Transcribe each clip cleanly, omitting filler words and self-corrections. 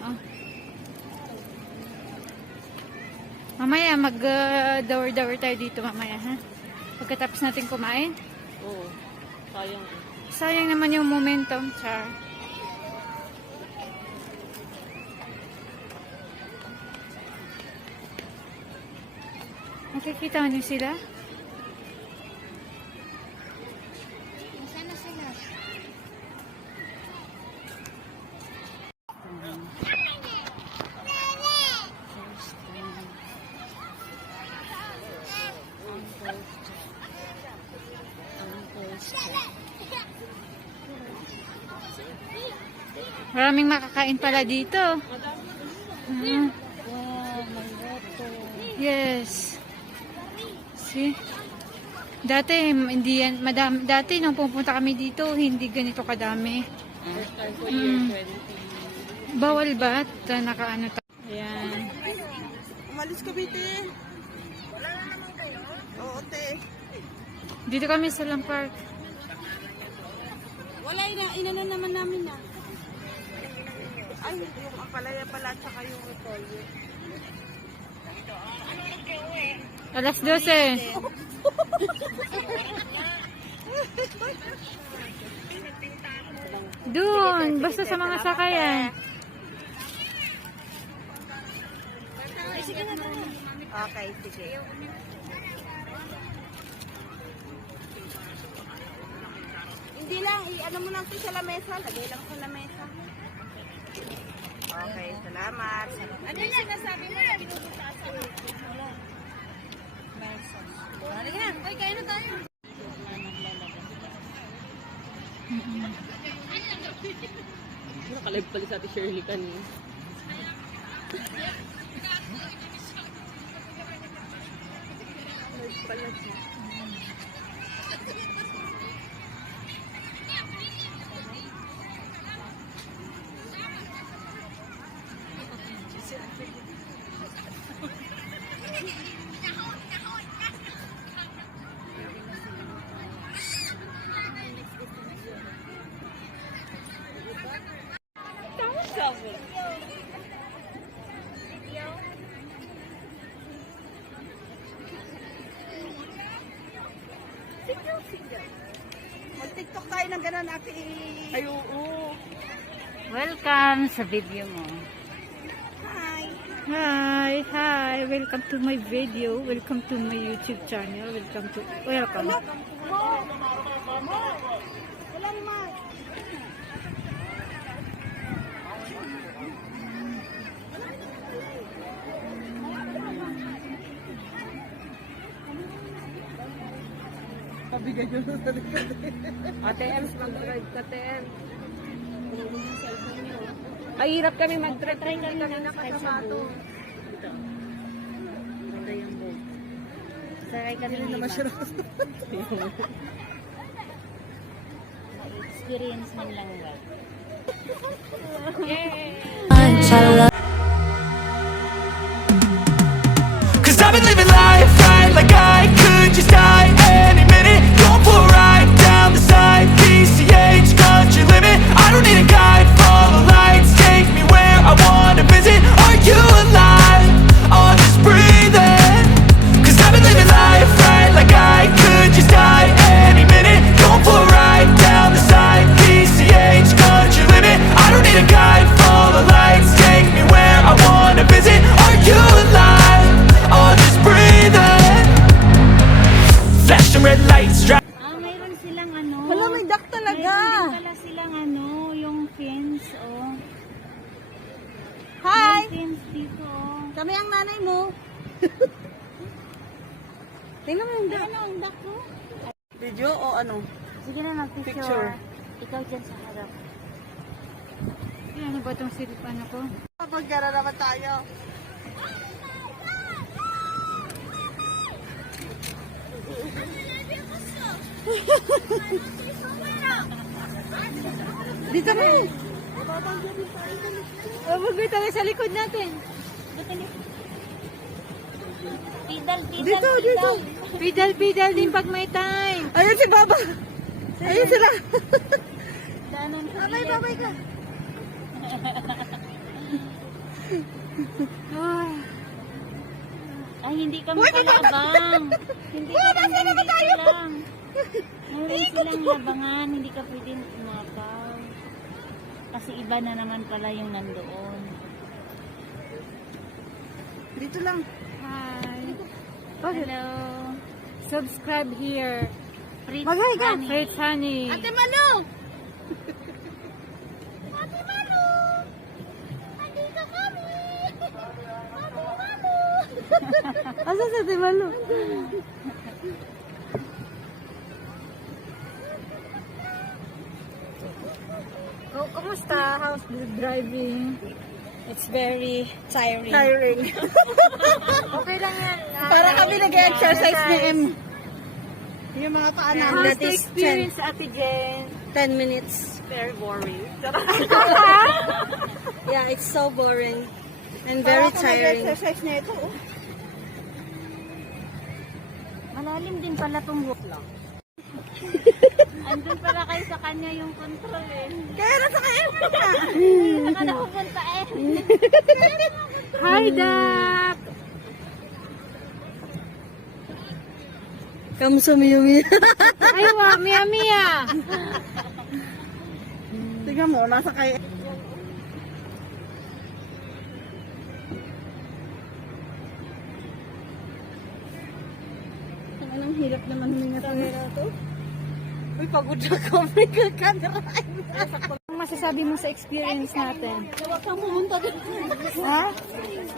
Oo. Mamaya mag-dower-dower tayo dito mamaya, ha? Pagkatapos natin kumain. Oo. Sayang. Sayang naman yung momentum, char. Nakikita niyo sila? Sana sila. Maraming makakain pala dito. Ah, Wow, may roto. yes. See? Dati, hindi yan, dati nung pupunta kami dito, hindi ganito kadami. First time ko year 20. Bawal ba? Nakaano tayo? Ayan. Umalis ka, Bite. Wala na naman kayo? Oo, te. Dito kami sa Park. Wala, inano naman namin na. Ay, yung ampalaya pala, tsaka yung repolyo. Alas 12. Doon, basta sa mga sakayan. Okay, sige. Hindi lang, i-ano mo lang ito sa lamesa. Lagay lang sa lamesa. Okay, salamat. Ano yung sinasabi mo na binubutasan? Mesa. Halika na. Ay, kain na tayo. Nakalive pala sa ate Shirley kanina. Mag-tiktok tayo ng gano'n, ate. Ay, oo. Welcome sa video mo. Hi. Hi, hi. Welcome to my video. Welcome to my YouTube channel. Welcome. Wala naman. Pabigay nyo sa likod. Ate Ems, mag-drive ka, TM. Ay, hirap kami mag-drive. Try kami nakasabato. Ganda yung boat. Saray kami Hindi naman siya experience man lang ba? Cause I've been living life right like I could just die any minute. Going for a ride down the side, PCH country limit. I don't need a guide, follow lights, take me where I wanna visit. Are you alive? Or just breathing? Cause I've been living life right like I could just die any minute. Going for a ride down the side, PCH country limit. I don't need a guide, follow lights, take me where I wanna visit. Are you alive? Or just breathing? Flashing red lights, drive. Mayroon silang ano. Wala, may duck talaga. Mayroon din pala silang ano, yung fence, oh. Hi. Yung fence dito, oh. Kami ang nanay mo. Tingnan mo yung duck. Ano, ang duck mo? Video o ano? Sige na, mag-picture. Picture. Ikaw dyan sa harap. Ano ba itong silip ano ko? Pagkara naman tayo. Dito mo. Magway tayo sa likod natin. Pidal, Dito, dito. Pidal din pag may time. Ayun si Baba. Ayun sila. Danon sa Babay, babay ka. Ay, hindi kami kalabang. Hindi ka hanggang dito lang. Meron silang labangan, hindi ka pwedeng umapaw. Kasi iba na naman pala yung nandoon. Dito lang. Hi. Hello. Subscribe here. Fritz Mag-hi ka. Honey. Fritz Honey. Ate Malu! Asa sa Timalo? Oh, kumusta? How's the driving? It's very tiring. Tiring. Okay lang yan. Para kami nag-exercise ni M. Yung mga paa namin. How's That the is experience, Ate Jen? 10 minutes. Very boring. Yeah, it's so boring. And very tiring. Exercise na ito. Oh. Malalim din pala tong walk lang. Andun pala kayo sa kanya yung control eh. Kaya nasa kayo na. Saka napupunta eh. Hi, Dak! Kamusta Miyumi? Ay, Mia Mia! Tingnan mo, nasa kayo. Anong hirap naman huminga sa kamera to? Uy, pagod na ko. May kamera. Ang masasabi mo sa experience natin? Huwag kang pumunta din. Ha?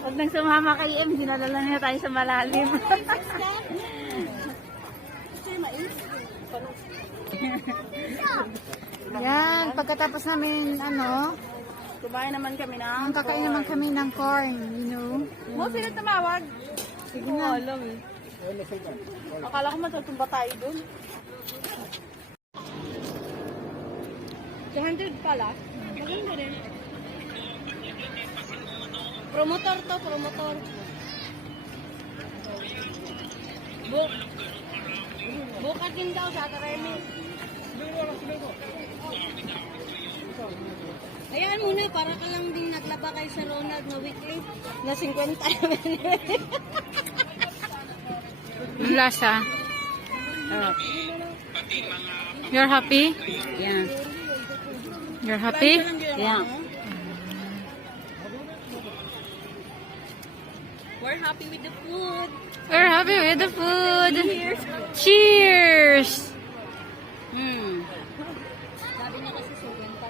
Huwag nang sumama kay M, dinadala niya tayo sa malalim. Yan, pagkatapos namin, Kumain naman kami na. kakain naman kami ng corn, you know? Mo, sino tumawag? Sige na. Alam eh. Akala ko matutumba tayo dun. 200 pala. Maganda rin. Promotor to, promotor. Bukatin daw sa Karemi. Ayan muna, para ka lang din naglaba kay sa Ronald na weekly. Na 50 Yung lasa. You're happy? Yeah. You're happy? Yeah. We're happy with the food. We're happy with the food. Cheers! Hmm. Sabi niya kasi 70.